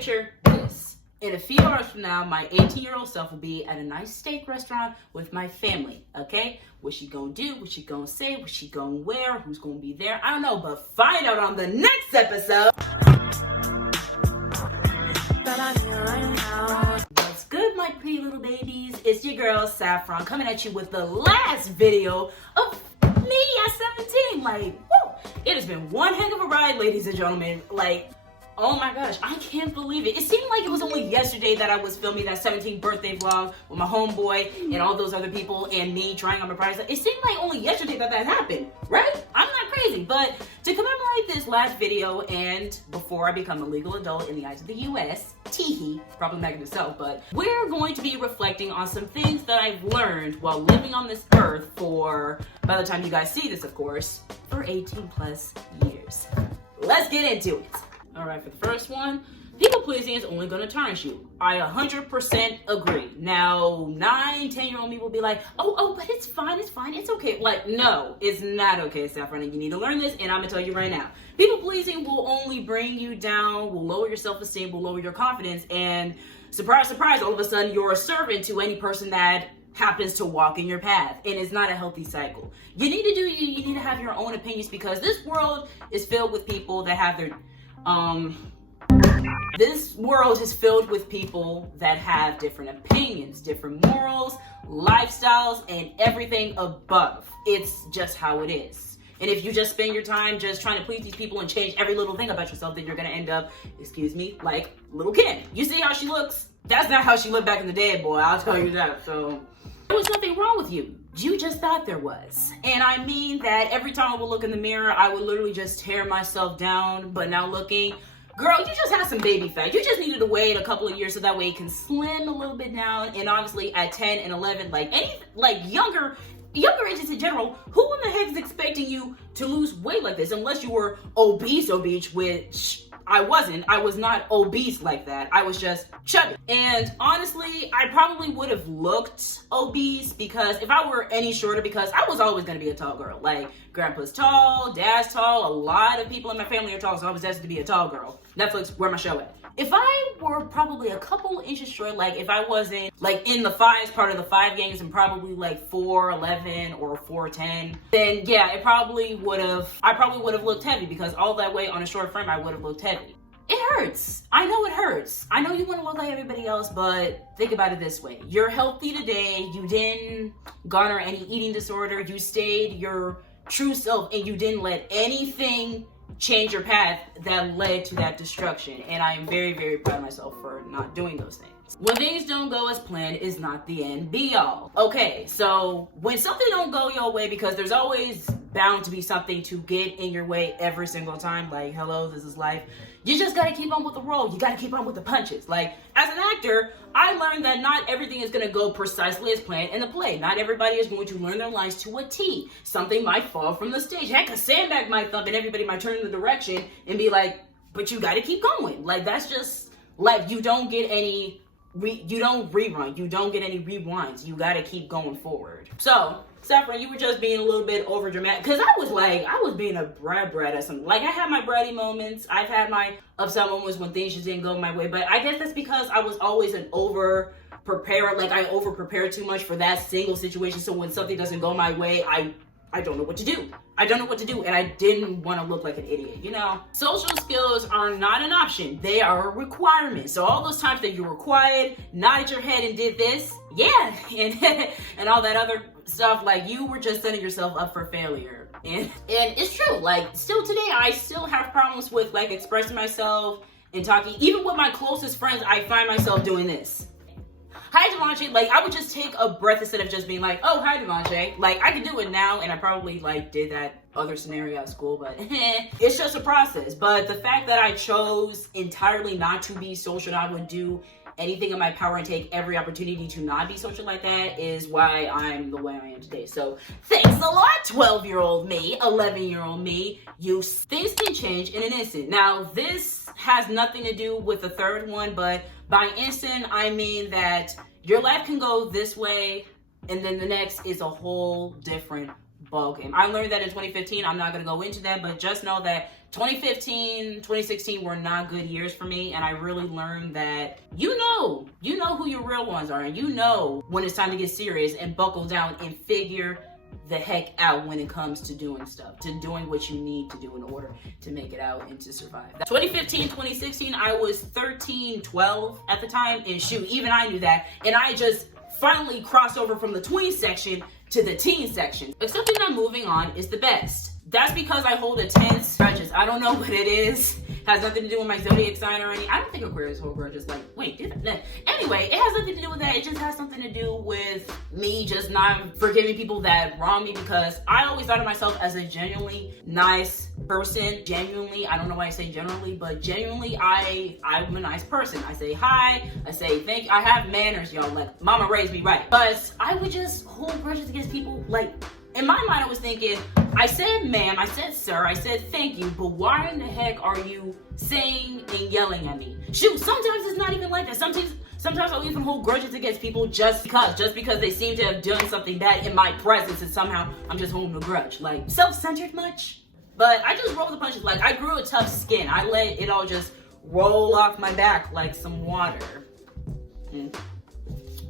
picture this. In a few hours from now, my 18-year-old self will be at a nice steak restaurant with my family, okay? What she gonna do? What she gonna say? What she gonna wear? Who's gonna be there? I don't know, but find out on the next episode. What's good, my pretty little babies? It's your girl, Saffron, coming at you with the last video of me at 17. Like, woo! It has been one heck of a ride, ladies and gentlemen. Like, oh my gosh, I can't believe it. It seemed like it was only yesterday that I was filming that 17th birthday vlog with my homeboy and all those other people and me trying on my prize. It seemed like only yesterday that happened, right? I'm not crazy, but to commemorate this last video and before I become a legal adult in the eyes of the US, teehee, problematic itself, but we're going to be reflecting on some things that I've learned while living on this earth for, by the time you guys see this, of course, for 18 plus years. Let's get into it. All right, for the first one, people pleasing is only going to tarnish you. I 100% agree. Now, 9-10-year-old me will be like, oh, but it's fine, it's okay. Like, no, it's not okay, Saffron, and you need to learn this, and I'm going to tell you right now. People pleasing will only bring you down, will lower your self-esteem, will lower your confidence, and surprise, surprise, all of a sudden you're a servant to any person that happens to walk in your path, and it's not a healthy cycle. You need to do you need to have your own opinions, because this world is filled with people that have their this world is filled with people that have different opinions, different morals, lifestyles, and everything above. It's just how it is. And if you just spend your time just trying to please these people and change every little thing about yourself, then you're gonna end up, excuse me, like little Kim. You see how she looks? That's not how she looked back in the day, boy, I'll tell you that. So there was nothing wrong with you. You just thought there was. And I mean that every time I would look in the mirror, I would literally just tear myself down. But now looking, girl, you just have some baby fat. You just needed to wait a couple of years so that way it can slim a little bit down. And obviously at 10 and 11, like younger ages in general, who in the heck is expecting you to lose weight like this? Unless you were obese, which I wasn't. I was not obese like that. I was just chubby. And honestly, I probably would have looked obese because if I were any shorter, because I was always going to be a tall girl. Like, grandpa's tall, dad's tall, a lot of people in my family are tall, so I was destined to be a tall girl. Netflix, where my show at? If I were probably a couple inches short, like if I wasn't like in the fives, part of the 5 gangs, and probably like 4'11" or 4'10", then yeah, I probably would have looked heavy, because all that weight on a short frame, I would have looked heavy. It hurts. I know it hurts. I know you want to look like everybody else, but think about it this way. You're healthy today. You didn't garner any eating disorder. You stayed your true self, and you didn't let anything change your path that led to that destruction. And I am very, very proud of myself for not doing those things. When things don't go as planned is not the end be all. Okay, so when something don't go your way, because there's always bound to be something to get in your way every single time, like, hello, this is life. You just gotta keep on with the roll. You gotta keep on with the punches. Like, as an actor, I learned that not everything is gonna go precisely as planned in the play. Not everybody is going to learn their lines to a T. Something might fall from the stage. Heck, a sandbag might thump and everybody might turn in the direction and be like, but you gotta keep going. Like, that's just, like, you don't get any, you don't rerun. You don't get any rewinds. You gotta keep going forward. So, Saffron, you were just being a little bit over dramatic, because I was being a brat at something. Like, I had my bratty moments. I've had my upset moments when things just didn't go my way, but I guess that's because I was always an over preparer. Like, I over prepared too much for that single situation. So when something doesn't go my way, I don't know what to do. I don't know what to do, and I didn't want to look like an idiot, you know? Social skills are not an option. They are a requirement. So all those times that you were quiet, nodded your head and did this, yeah, and all that other stuff, like, you were just setting yourself up for failure. And it's true, like, still today, I still have problems with, like, expressing myself and talking. Even with my closest friends, I find myself doing this. Hi, Devontae. Like, I would just take a breath instead of just being like, oh, hi, Devontae. Like, I can do it now, and I probably, like, did that other scenario at school, but it's just a process. But the fact that I chose entirely not to be social, and I would do anything in my power and take every opportunity to not be social like that, is why I'm the way I am today. So thanks a lot, 12-year-old me, 11-year-old me. Things can change in an instant. Now, this has nothing to do with the third one, but by instant, I mean that your life can go this way, and then the next is a whole different ballgame. I learned that in 2015. I'm not going to go into that, but just know that 2015, 2016 were not good years for me, and I really learned that you know who your real ones are, and you know when it's time to get serious and buckle down and figure the heck out when it comes to doing stuff, to doing what you need to do in order to make it out and to survive. 2015, 2016, I was 13, 12 at the time, and shoot, even I knew that, and I just finally crossed over from the tween section to the teen section. Accepting that moving on is the best. That's because I hold a tense grudges. I don't know what it is. Has nothing to do with my zodiac sign or anything. I don't think Aquarius hold grudges. Like, wait, did that? Anyway, it has nothing to do with that. It just has something to do with me just not forgiving people that wrong me, because I always thought of myself as a genuinely nice person. Genuinely, I don't know why I say generally, but genuinely, I'm a nice person. I say hi, I say thank you. I have manners, y'all. Like, mama raised me right. But I would just hold grudges against people. Like, in my mind, I was thinking, I said ma'am, I said sir, I said thank you, but why in the heck are you saying and yelling at me? Shoot, sometimes it's not even like that. Sometimes I'll even hold grudges against people just because they seem to have done something bad in my presence, and somehow I'm just holding a grudge. Like, self-centered much? But I just roll the punches. Like, I grew a tough skin. I let it all just roll off my back like some water.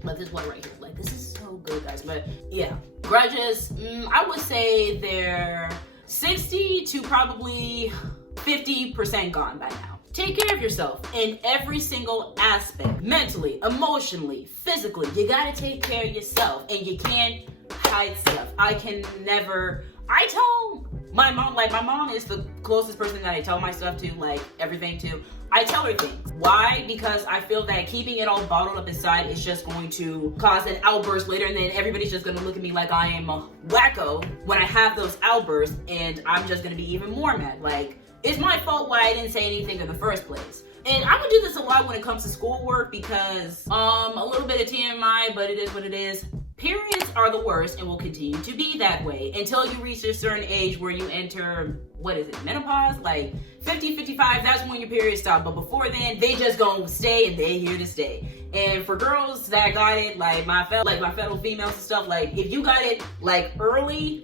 But this water right here, like, this is so good, guys. But yeah, grudges, I would say they're 60 to probably 50% gone by now. Take care of yourself in every single aspect, mentally, emotionally, physically. You gotta take care of yourself, and you can't hide stuff. I tell my mom, like, my mom is the closest person that I tell my stuff to, like, everything to. I tell her things. Why? Because I feel that keeping it all bottled up inside is just going to cause an outburst later, and then everybody's just gonna look at me like I am a wacko when I have those outbursts, and I'm just gonna be even more mad. Like, it's my fault why I didn't say anything in the first place. And I would do this a lot when it comes to schoolwork, because a little bit of TMI, but it is what it is. Periods are the worst and will continue to be that way until you reach a certain age where you enter, what is it, menopause? Like 50, 55, that's when your periods stop. But before then, they just gonna stay, and they here to stay. And for girls that got it, like my fellow females and stuff, like if you got it like earlier,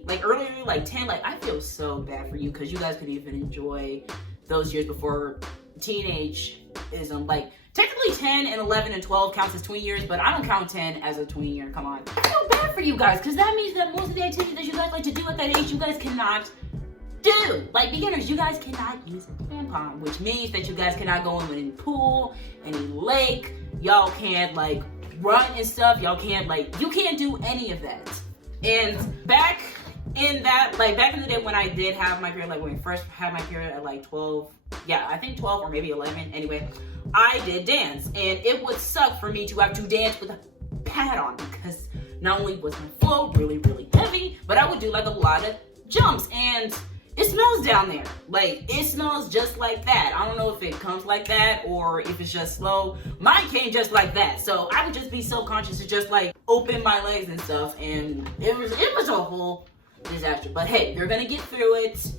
like 10, like I feel so bad for you, because you guys could even enjoy those years before teenageism. Like, technically 10 and 11 and 12 counts as tween years, but I don't count 10 as a tween year. Come on. I feel bad for you guys, because that means that most of the activities that you guys like to do at that age, you guys cannot do. Like, beginners, you guys cannot use a tampon, which means that you guys cannot go in any pool, any lake. Y'all can't, like, run and stuff. Y'all can't, like, you can't do any of that. And back in the day when I did have my period, like when I first had my period at like 12, yeah, I think 12 or maybe 11. Anyway, I did dance, and it would suck for me to have to dance with a pad on, because not only was my flow really, really heavy, but I would do like a lot of jumps, and it smells down there. Like, it smells just like that. I don't know if it comes like that or if it's just slow. Mine came just like that. So I would just be so conscious to just like open my legs and stuff, and it was a whole disaster. But hey, you're gonna get through it.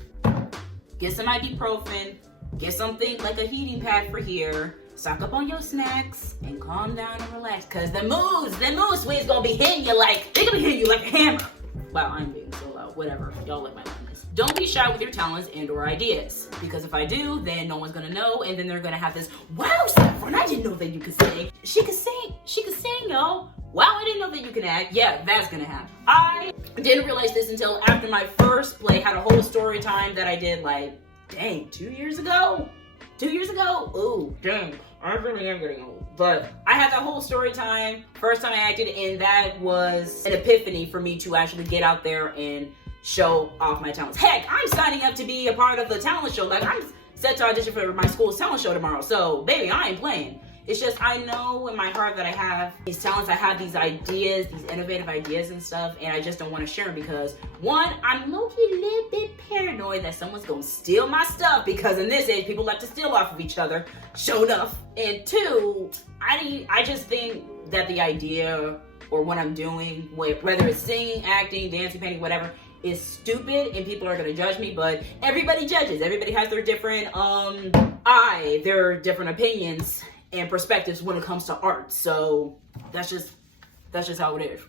Get some ibuprofen. Get something like a heating pad for here. Stock up on your snacks and calm down and relax. Cause the mood swings gonna be hitting you like, they're gonna be hitting you like a hammer. Wow, I'm being so loud. Whatever. Y'all like my loudness. Don't be shy with your talents and or ideas. Because if I do, then no one's gonna know, and then they're gonna have this, wow, Saffron, I didn't know that you could sing. She could sing, y'all. Wow, I didn't know that you could act. Yeah, that's gonna happen. I didn't realize this until after my first play. Had a whole story time that I did like, dang, 2 years ago? 2 years ago? Ooh, dang. I really am getting old. But I had that whole story time, first time I acted, and that was an epiphany for me to actually get out there and show off my talents. Heck, I'm signing up to be a part of the talent show. Like, I'm set to audition for my school's talent show tomorrow. So, baby, I ain't playing. It's just, I know in my heart that I have these talents, I have these ideas, these innovative ideas and stuff, and I just don't want to share them because, one, I'm low-key a little bit paranoid that someone's going to steal my stuff, because in this age, people like to steal off of each other, sure enough. And two, I just think that the idea or what I'm doing, whether it's singing, acting, dancing, painting, whatever, is stupid and people are going to judge me, but everybody judges. Everybody has their different, their different opinions and perspectives when it comes to art. So that's just how it is.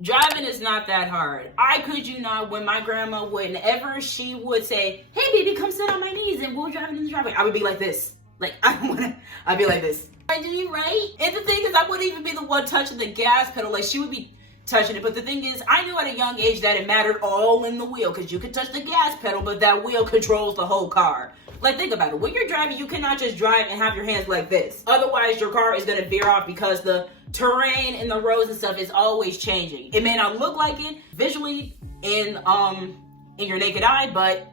Driving is not that hard. I kid you not, when my grandma, whenever she would say, hey baby, come sit on my knees and we'll drive in the driveway, I would be like this. Like, I'd be like this. I do you right? And the thing is, I wouldn't even be the one touching the gas pedal. Like, she would be touching it. But the thing is, I knew at a young age that it mattered all in the wheel, because you could touch the gas pedal, but that wheel controls the whole car. Like, think about it. When you're driving, you cannot just drive and have your hands like this. Otherwise, your car is going to veer off, because the terrain and the roads and stuff is always changing. It may not look like it visually in your naked eye, but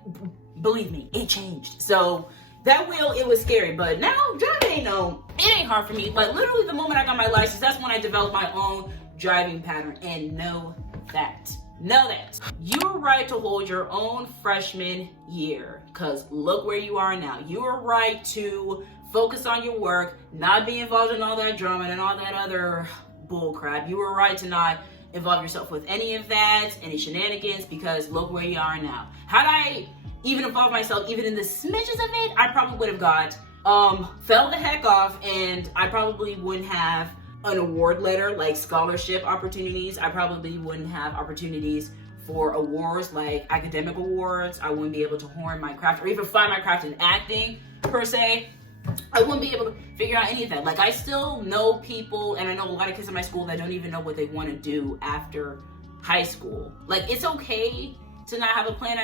believe me, it changed. So that wheel, it was scary. But now driving it ain't hard for me. Like, literally the moment I got my license, that's when I developed my own driving pattern. And know that you're right to hold your own freshman year, because look where you are now. You are right to focus on your work, not be involved in all that drama and all that other bull crap. You were right to not involve yourself with any of that, any shenanigans, because look where you are now. Had I even involved myself even in the smidges of it, I probably would have got fell the heck off, and I probably wouldn't have an award letter like scholarship opportunities. I probably wouldn't have opportunities for awards like academic awards. I wouldn't be able to hone my craft or even find my craft in acting per se. I wouldn't be able to figure out any of that. Like, I still know people, and I know a lot of kids in my school that don't even know what they want to do after high school. Like, it's okay to not have a plan.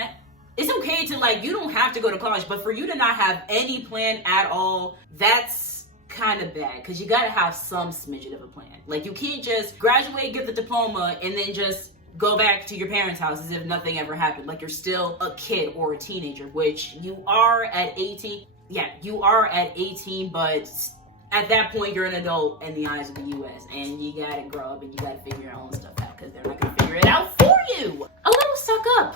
It's okay to, like, you don't have to go to college, but for you to not have any plan at all, that's kind of bad, because you got to have some smidgen of a plan. Like, you can't just graduate, get the diploma, and then just go back to your parents' house as if nothing ever happened. Like, you're still a kid or a teenager, which you are at 18. Yeah, you are at 18, but at that point, you're an adult in the eyes of the U.S., and you gotta grow up and you gotta figure your own stuff out, because they're not gonna figure it out for you. A little stuck up,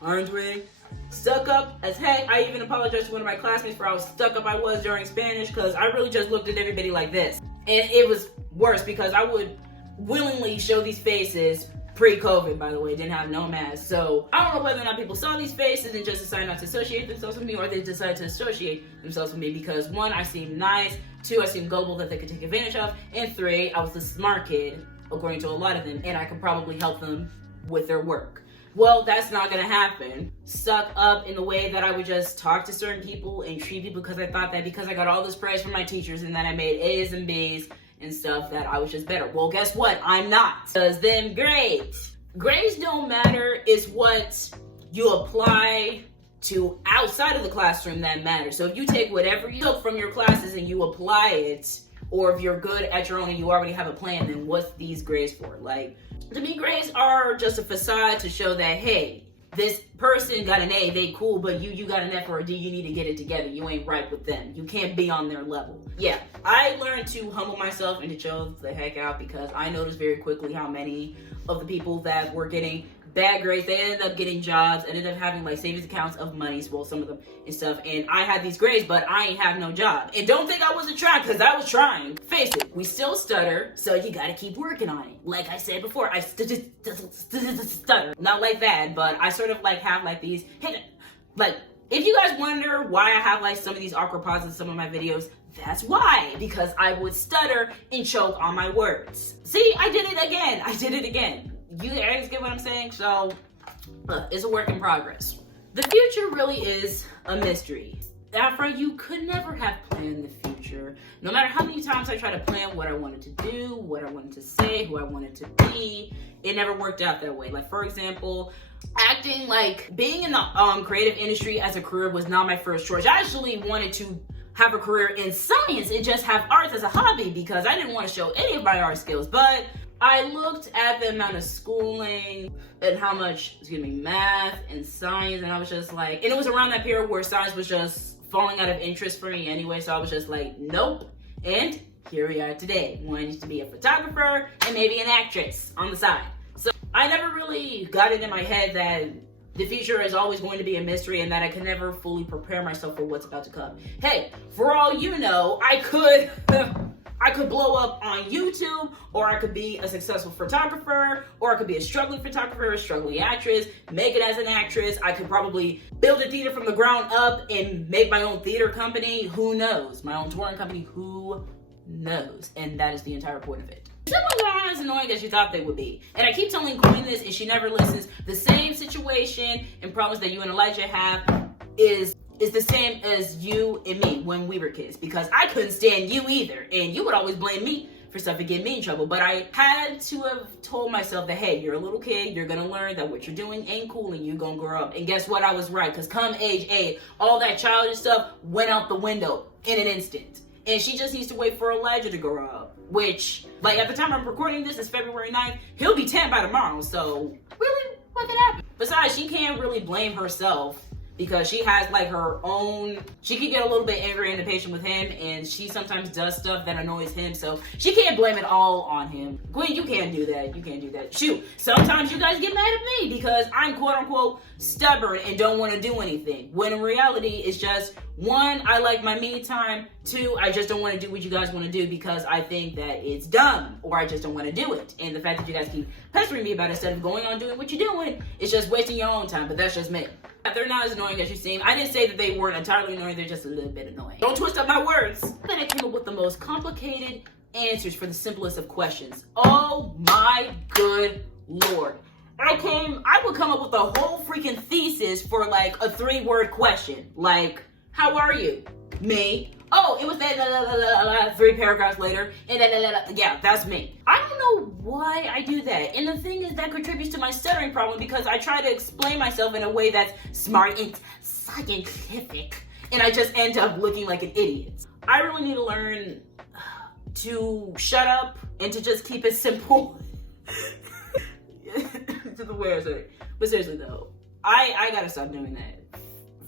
aren't we? Stuck up as heck. I even apologized to one of my classmates for how stuck up I was during Spanish, because I really just looked at everybody like this. And it was worse, because I would willingly show these faces pre-COVID, by the way, didn't have no mask. So I don't know whether or not people saw these faces and just decided not to associate themselves with me, or they decided to associate themselves with me because, one, I seemed nice, two, I seemed gullible that they could take advantage of, and three, I was the smart kid, according to a lot of them, and I could probably help them with their work. Well, that's not gonna happen. Stuck up in the way that I would just talk to certain people and treat people, because I thought that because I got all this praise from my teachers and that I made A's and B's and stuff, that I was just better. Well, guess what? I'm not. Because them grades don't matter. It's what you apply to outside of the classroom that matters. So if you take whatever you took from your classes and you apply it, or if you're good at your own and you already have a plan, then what's these grades for? Like, to me, grades are just a facade to show that, hey, this person got an A, they cool, but you got an F or a D, you need to get it together. You ain't right with them. You can't be on their level. Yeah, I learned to humble myself and to chill the heck out, because I noticed very quickly how many of the people that were getting bad grades, they ended up getting jobs, ended up having like savings accounts of money, well, some of them and stuff. And I had these grades, but I ain't have no job. And don't think I wasn't trying, because I was trying. Face it, we still stutter, so you gotta keep working on it. Like I said before, I stutter. Not like that, but I sort of like have like these, like, if you guys wonder why I have like some of these awkward pauses in some of my videos, that's why, because I would stutter and choke on my words. See, I did it again. You guys get what I'm saying? So, it's a work in progress. The future really is a mystery. Afra, you could never have planned the future. No matter how many times I tried to plan what I wanted to do, what I wanted to say, who I wanted to be, it never worked out that way. Like, for example, acting, like being in the creative industry as a career was not my first choice. I actually wanted to have a career in science and just have arts as a hobby, because I didn't want to show any of my art skills. But I looked at the amount of schooling and how much, math and science, and I was just like, and it was around that period where science was just falling out of interest for me anyway, so I was just like, nope. And here we are today, wanting to be a photographer and maybe an actress on the side. So I never really got it in my head that the future is always going to be a mystery and that I can never fully prepare myself for what's about to come. Hey, for all you know, I could blow up on YouTube, or I could be a successful photographer, or I could be a struggling photographer, a struggling actress, make it as an actress. I could probably build a theater from the ground up and make my own theater company. Who knows? My own touring company. Who knows. And that is the entire point of it. Siblings aren't as annoying as you thought they would be. And I keep telling Queen this, and she never listens. The same situation and problems that you and Elijah have is the same as you and me when we were kids. Because I couldn't stand you either. And you would always blame me for stuff and get me in trouble. But I had to have told myself that, hey, you're a little kid. You're going to learn that what you're doing ain't cool and you're going to grow up. And guess what? I was right. Because come age 8, all that childish stuff went out the window in an instant. And she just needs to wait for Elijah to grow up. Which, like, at the time I'm recording this, it's February 9th. He'll be 10 by tomorrow. So, really, what could happen? Besides, she can't really blame herself because she has, like, her own... She can get a little bit angry and impatient with him, and she sometimes does stuff that annoys him, so she can't blame it all on him. Gwen, you can't do that. You can't do that. Shoot, sometimes you guys get mad at me because I'm quote-unquote stubborn and don't want to do anything. When in reality, it's just, 1, I like my me time. 2, I just don't want to do what you guys want to do because I think that it's dumb, or I just don't want to do it. And the fact that you guys keep pestering me about it instead of going on doing what you're doing, it's just wasting your own time, but that's just me. They're not as annoying as you seem. I didn't say that they weren't entirely annoying, they're just a little bit annoying. Don't twist up my words. Then I came up with the most complicated answers for the simplest of questions. Oh my good Lord. I would come up with a whole freaking thesis for like a 3-word question. Like, how are you? Me. Oh, it was that 3 paragraphs later, and yeah, that's me. I don't know why I do that. And the thing is that contributes to my stuttering problem because I try to explain myself in a way that's smart and scientific, and I just end up looking like an idiot. I really need to learn to shut up and to just keep it simple. To the way I say it. But seriously though, I gotta stop doing that.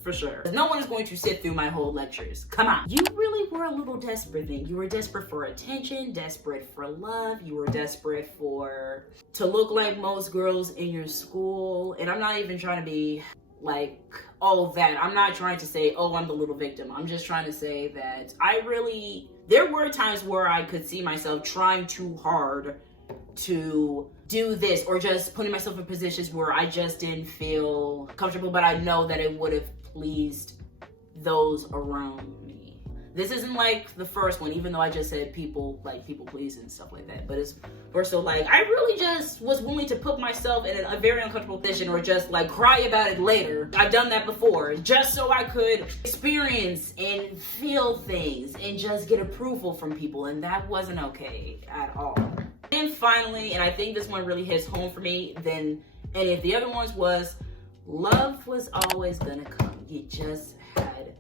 For sure. No one is going to sit through my whole lectures. Come on. You really were a little desperate then. You were desperate for attention, desperate for love. You were desperate to look like most girls in your school. And I'm not even trying to be like all that. I'm not trying to say, oh, I'm the little victim. I'm just trying to say that there were times where I could see myself trying too hard to do this or just putting myself in positions where I just didn't feel comfortable, but I know that it would have pleased those around me. This isn't like the first one, even though I just said people please and stuff like that, but it's more so like I really just was willing to put myself in a very uncomfortable position or just like cry about it later. I've done that before just so I could experience and feel things and just get approval from people, and that wasn't okay at all. And finally, and I think this one really hits home for me than any of the other ones, was love was always gonna come. You just had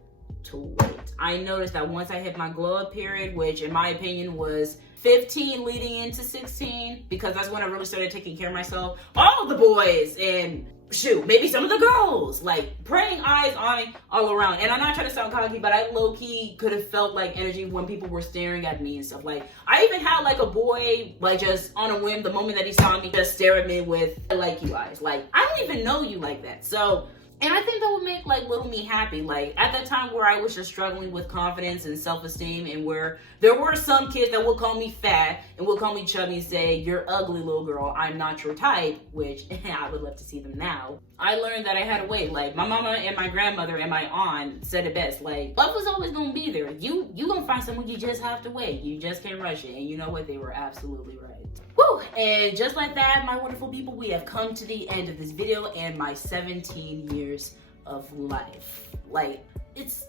to wait. I noticed that once I hit my glow up period, which in my opinion was 15 leading into 16, because that's when I really started taking care of myself. All the boys and shoot, maybe some of the girls, like praying eyes on me all around. And I'm not trying to sound cocky, but I low-key could have felt like energy when people were staring at me and stuff. Like I even had like a boy, like just on a whim, the moment that he saw me, just stare at me with I like you eyes. Like I don't even know you like that. So, and I think that would make like little me happy. Like at that time where I was just struggling with confidence and self-esteem, and where there were some kids that would call me fat and would call me chubby and say, you're ugly little girl, I'm not your type, which I would love to see them now. I learned that I had to wait. Like my mama and my grandmother and my aunt said it best. Like love was always gonna be there. You gonna find someone, you just have to wait. You just can't rush it. And you know what? They were absolutely right. Woo! And just like that, my wonderful people, we have come to the end of this video and my 17 years of life. Like, it's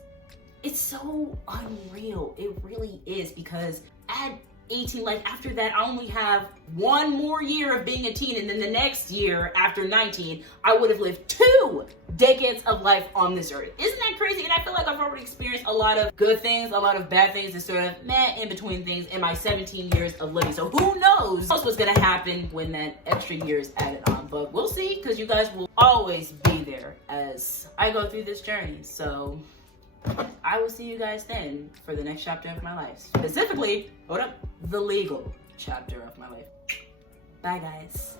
so unreal. It really is, because at 18, like after that, I only have 1 more year of being a teen, and then the next year, after 19, I would have lived 2 decades of life on this earth. Isn't that crazy? And I feel like I've already experienced a lot of good things, a lot of bad things, and sort of meh in between things in my 17 years of living. So who knows what's gonna happen when that extra year is added on, but we'll see, because you guys will always be there as I go through this journey. So I will see you guys then for the next chapter of my life. Specifically, the legal chapter of my life. Bye, guys.